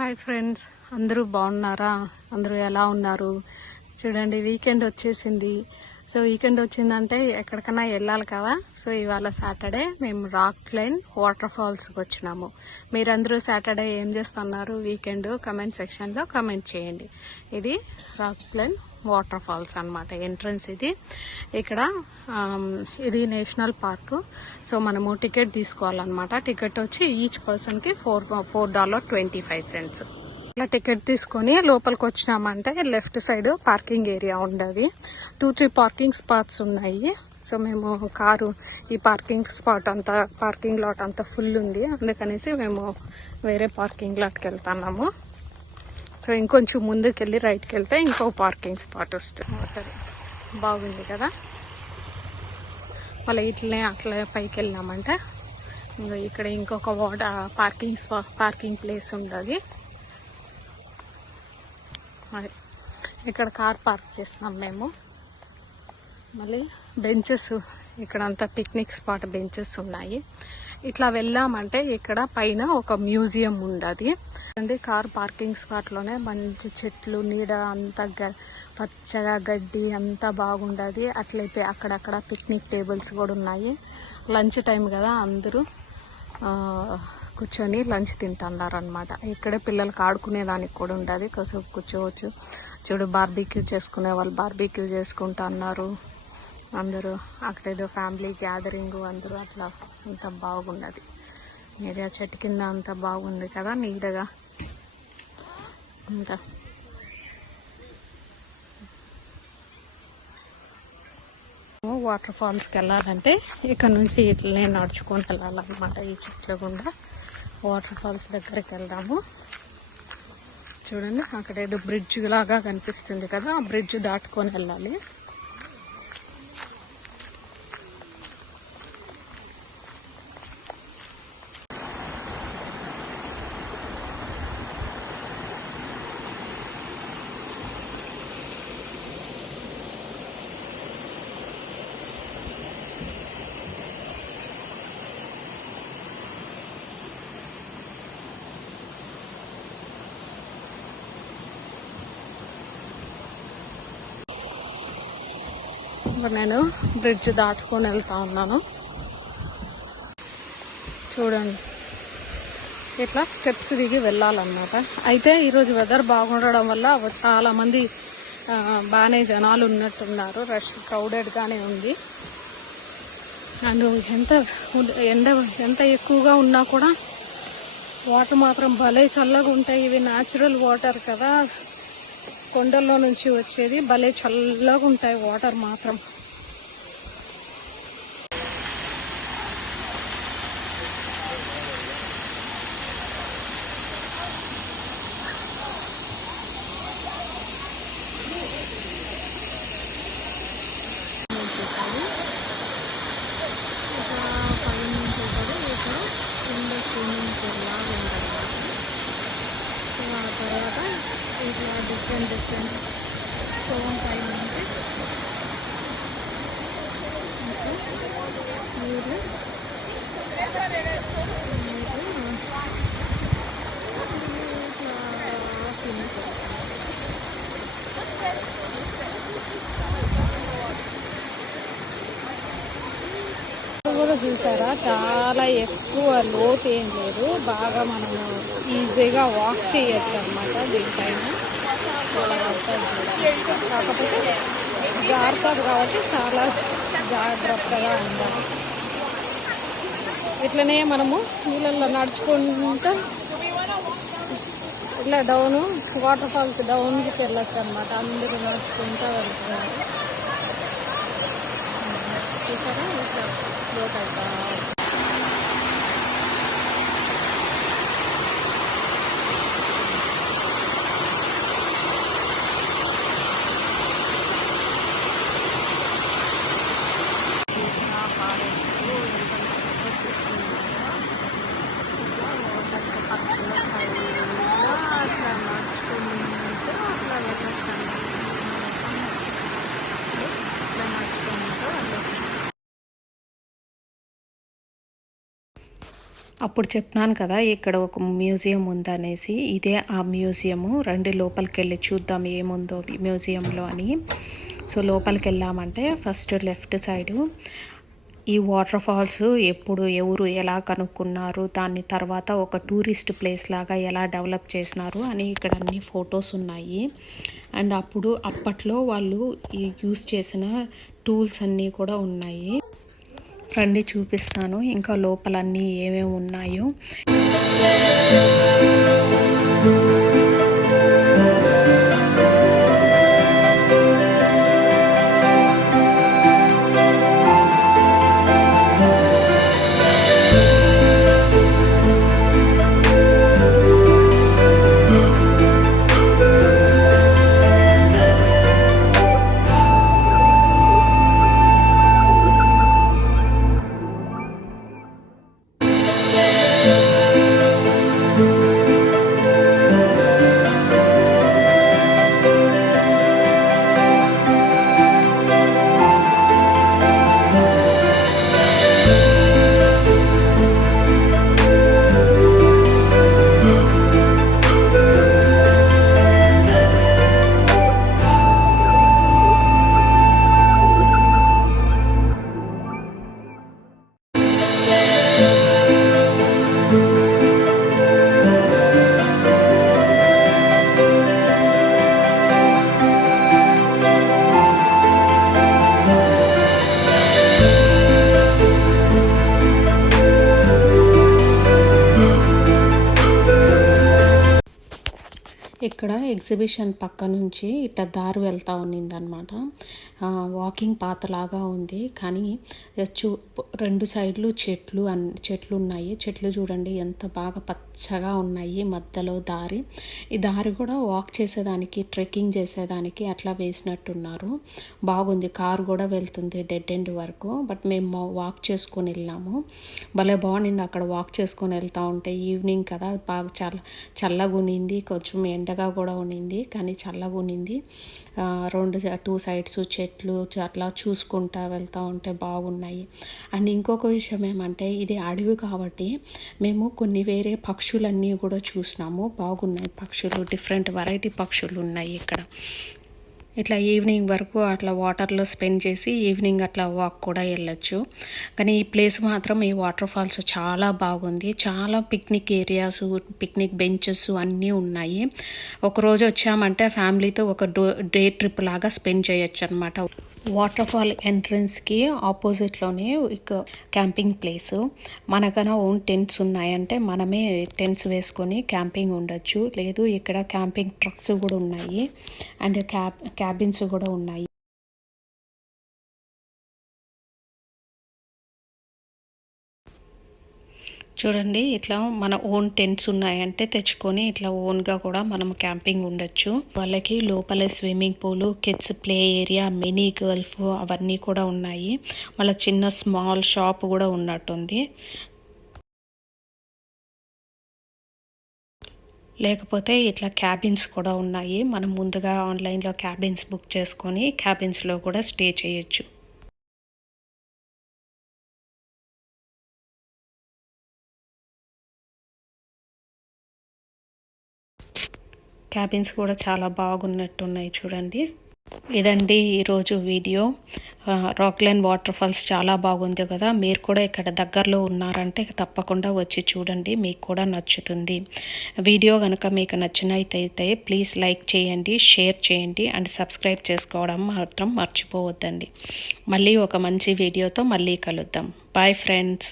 Hi friends, అందరూ బాగున్నారా? అందరూ ఎలా ఉన్నారు? చూడండి, వీకెండ్ వచ్చేసింది. సో వీకెండ్ వచ్చిందంటే ఎక్కడికన్నా వెళ్ళాలి కదా. సో ఇవాళ సాటర్డే మేము రాక్ లైన్ వాటర్ ఫాల్స్కి వచ్చినాము. మీరందరూ సాటర్డే ఏం చేస్తున్నారు వీకెండ్? కమెంట్ సెక్షన్లో కమెంట్ చేయండి. ఇది రాక్ లైన్ వాటర్ ఫాల్స్ అన్నమాట. ఎంట్రన్స్ ఇది. ఇక్కడ ఇది నేషనల్ పార్క్. సో మనము టికెట్ తీసుకోవాలన్నమాట. టికెట్ వచ్చి ఈచ్ పర్సన్కి $4.25. ఇలా టికెట్ తీసుకొని లోపలికి వచ్చినామంటే లెఫ్ట్ సైడ్ పార్కింగ్ ఏరియా ఉండదు. 2-3 పార్కింగ్ స్పాట్స్ ఉన్నాయి. సో మేము కారు ఈ పార్కింగ్ లాట్ అంతా ఫుల్ ఉంది. అందుకనేసి మేము వేరే పార్కింగ్ లాట్కి వెళ్తున్నాము. సో ఇంకొంచెం ముందుకు వెళ్ళి రైట్కి వెళ్తే ఇంకో పార్కింగ్ స్పాట్ వస్తుంది. వాటర్ బాగుంది కదా. మళ్ళీ అట్లే పైకి వెళ్ళినామంటే ఇక్కడ ఇంకొక పార్కింగ్ ప్లేస్ ఉండదు. అది ఇక్కడ కార్ పార్క్ చేసినాం మేము. మళ్ళీ బెంచెస్ ఇక్కడంతా పిక్నిక్ స్పాట్ బెంచెస్ ఉన్నాయి. ఇట్లా వెళ్ళామంటే ఇక్కడ పైన ఒక మ్యూజియం ఉండదు అండి. కార్ పార్కింగ్ స్పాట్లోనే మంచి చెట్లు నీడ అంతా పచ్చగా గడ్డి అంతా బాగుండదు. అట్లయితే అక్కడక్కడ పిక్నిక్ టేబుల్స్ కూడా ఉన్నాయి. లంచ్ టైం కదా, అందరూ కూర్చొని లంచ్ తింటున్నారు అనమాట. ఇక్కడే పిల్లలకి ఆడుకునేదానికి కూడా ఉంటుంది. కాసేపు కూర్చోవచ్చు. చూడు, బార్బీక్యూ చేసుకునే వాళ్ళు బార్బీక్యూ చేసుకుంటున్నారు అందరూ. అక్కడేదో ఫ్యామిలీ గ్యాదరింగ్ అందరూ అట్లా అంత బాగున్నది. నీడగా చెట్టు కింద అంత బాగుంది కదా, నీడగా అంత. వాటర్ ఫాల్స్కి వెళ్ళాలంటే ఇక్కడ నుంచి ఇట్లనే నడుచుకొని వెళ్ళాలన్నమాట. ఈ చెట్ల గుండా వాటర్ ఫాల్స్ దగ్గరికి వెళ్దాము. చూడండి, అక్కడ ఏదో బ్రిడ్జ్ లాగా కనిపిస్తుంది కదా, ఆ బ్రిడ్జ్ దాటుకొని వెళ్ళాలి. నేను బ్రిడ్జ్ దాటుకొని వెళ్తా ఉన్నాను. చూడండి, ఇట్లా స్టెప్స్ దిగి వెళ్ళాలన్నమాట. అయితే ఈరోజు వెదర్ బాగుండడం వల్ల చాలామంది బాగానే జనాలు ఉన్నట్టున్నారు. రష్ క్రౌడెడ్గానే ఉంది. అండ్ ఎంత ఎక్కువగా ఉన్నా కూడా వాటర్ మాత్రం భలే చల్లగా ఉంటాయి. ఇవి న్యాచురల్ వాటర్ కదా, కొండల్లో నుంచి వచ్చేది. భలే చల్లగా ఉంటాయి వాటర్ మాత్రం. తర్వాత ఇట్లా డిఫరెంట్ స్టోన్ పైన ఉంటే నీళ్ళు కూడా చూసారా, చాలా ఎక్కువ లోతు ఏం లేదు. బాగా మనము ఈజీగా వాక్ చేయొచ్చు అనమాట దీనిపైన. కాకపోతే జాగ్రత్తగా కాబట్టి చాలా జాగ్రత్తగా ఉండాలి. ఇట్లనే మనము నీళ్ళల్లో నడుచుకుంటూ ఇట్లా వాటర్ ఫాల్స్ డౌన్కి వెళ్ళొచ్చు అనమాట. అందరూ నడుచుకుంటూ వెళ్తున్నారు. చూసారా, ఇట్లా లోతైతే అప్పుడు చెప్పినాను కదా ఇక్కడ ఒక మ్యూజియం ఉందనేసి, ఇదే ఆ మ్యూజియము. రండి లోపలికి వెళ్ళి చూద్దాం ఏముందో మ్యూజియంలో అని. సో లోపలికి వెళ్ళామంటే ఫస్ట్ లెఫ్ట్ సైడు ఈ వాటర్ ఫాల్స్ ఎప్పుడు ఎవరు ఎలా కనుక్కున్నారు, దాని తర్వాత ఒక టూరిస్ట్ ప్లేస్ లాగా ఎలా డెవలప్ చేసినారు అని ఇక్కడ అన్ని ఫొటోస్ ఉన్నాయి. అండ్ అప్పట్లో వాళ్ళు యూస్ చేసిన టూల్స్ అన్నీ కూడా ఉన్నాయి. రండి చూపిస్తాను ఇంకా లోపలన్నీ ఏమేమి ఉన్నాయో. ఇక్కడ ఎగ్జిబిషన్ పక్క నుంచి ఇట్లా దారి వెళ్తూ ఉన్నిందనమాట. వాకింగ్ పాత్ లాగా ఉంది, కానీ రెండు సైడ్లు చెట్లు ఉన్నాయి. చెట్లు చూడండి ఎంత బాగా పచ్చగా ఉన్నాయి. మధ్యలో దారి, ఈ దారి కూడా వాక్ చేసేదానికి, ట్రెక్కింగ్ చేసేదానికి అట్లా వేసినట్టున్నారు. బాగుంది, కారు కూడా వెళ్తుంది డెడ్ ఎండ్ వరకు. బట్ మేము వాక్ చేసుకొని వెళ్ళాము, భలే బాగుంది. అక్కడ వాక్ చేసుకొని వెళ్తూ ఉంటే ఈవినింగ్ కదా, బాగా చల్లగా ఉన్నింది, కొంచెం ఎండగా కూడా ఉన్నింది, కానీ చల్లగా ఉన్నింది. టూ సైడ్స్ చెట్లు అట్లా చూసుకుంటా వెళ్తూ ఉంటే బాగున్నాయి. అండ్ ఇంకొక విషయం ఏమంటే ఇది అడవి కాబట్టి మేము కొన్ని వేరే పక్షులన్నీ కూడా చూసినాము. బాగున్నాయి పక్షులు, డిఫరెంట్ వెరైటీ పక్షులు ఉన్నాయి ఇక్కడ. ఇట్లా ఈవినింగ్ వరకు అట్లా వాటర్లో స్పెండ్ చేసి ఈవినింగ్ అట్లా వాక్ కూడా వెళ్ళొచ్చు. కానీ ఈ ప్లేస్ మాత్రం, ఈ వాటర్ ఫాల్స్ చాలా బాగుంది. చాలా పిక్నిక్ ఏరియాస్, పిక్నిక్ బెంచెస్ అన్నీ ఉన్నాయి. ఒకరోజు వచ్చామంటే ఫ్యామిలీతో ఒక డే ట్రిప్ లాగా స్పెండ్ చేయొచ్చు అనమాట. వాటర్ ఫాల్ ఎంట్రన్స్కి ఆపోజిట్లోనే ఇక క్యాంపింగ్ ప్లేసు. మనకన్నా ఓన్ టెంట్స్ ఉన్నాయంటే మనమే టెంట్స్ వేసుకొని క్యాంపింగ్ ఉండొచ్చు. లేదు ఇక్కడ క్యాంపింగ్ ట్రక్స్ కూడా ఉన్నాయి, అండ్ క్యాబిన్స్ కూడా ఉన్నాయి. చూడండి ఇట్లా మన ఓన్ టెంట్స్ ఉన్నాయంటే తెచ్చుకొని ఇట్లా ఓన్గా కూడా మనం క్యాంపింగ్ ఉండొచ్చు. వాళ్ళకి లోపల swimming pool, kids play area, mini Gulf అవన్నీ కూడా ఉన్నాయి. వాళ్ళ చిన్న స్మాల్ షాప్ కూడా ఉన్నట్టుంది. లేకపోతే ఇట్లా క్యాబిన్స్ కూడా ఉన్నాయి. మనం ముందుగా ఆన్లైన్లో క్యాబిన్స్ బుక్ చేసుకొని క్యాబిన్స్లో కూడా స్టే చేయొచ్చు. క్యాబిన్స్ కూడా చాలా బాగున్నట్టున్నాయి చూడండి. ఇదండి ఈరోజు వీడియో. రాక్లైన్ వాటర్ ఫాల్స్ చాలా బాగుంది కదా. మీరు కూడా ఇక్కడ దగ్గరలో ఉన్నారంటే తప్పకుండా వచ్చి చూడండి, మీకు కూడా నచ్చుతుంది. వీడియో కనుక మీకు నచ్చినట్టయితే ప్లీజ్ లైక్ చేయండి, షేర్ చేయండి, అండ్ సబ్స్క్రైబ్ చేసుకోవడం మాత్రం మర్చిపోవద్దండి. మళ్ళీ ఒక మంచి వీడియోతో మళ్ళీ కలుద్దాం. Bye friends.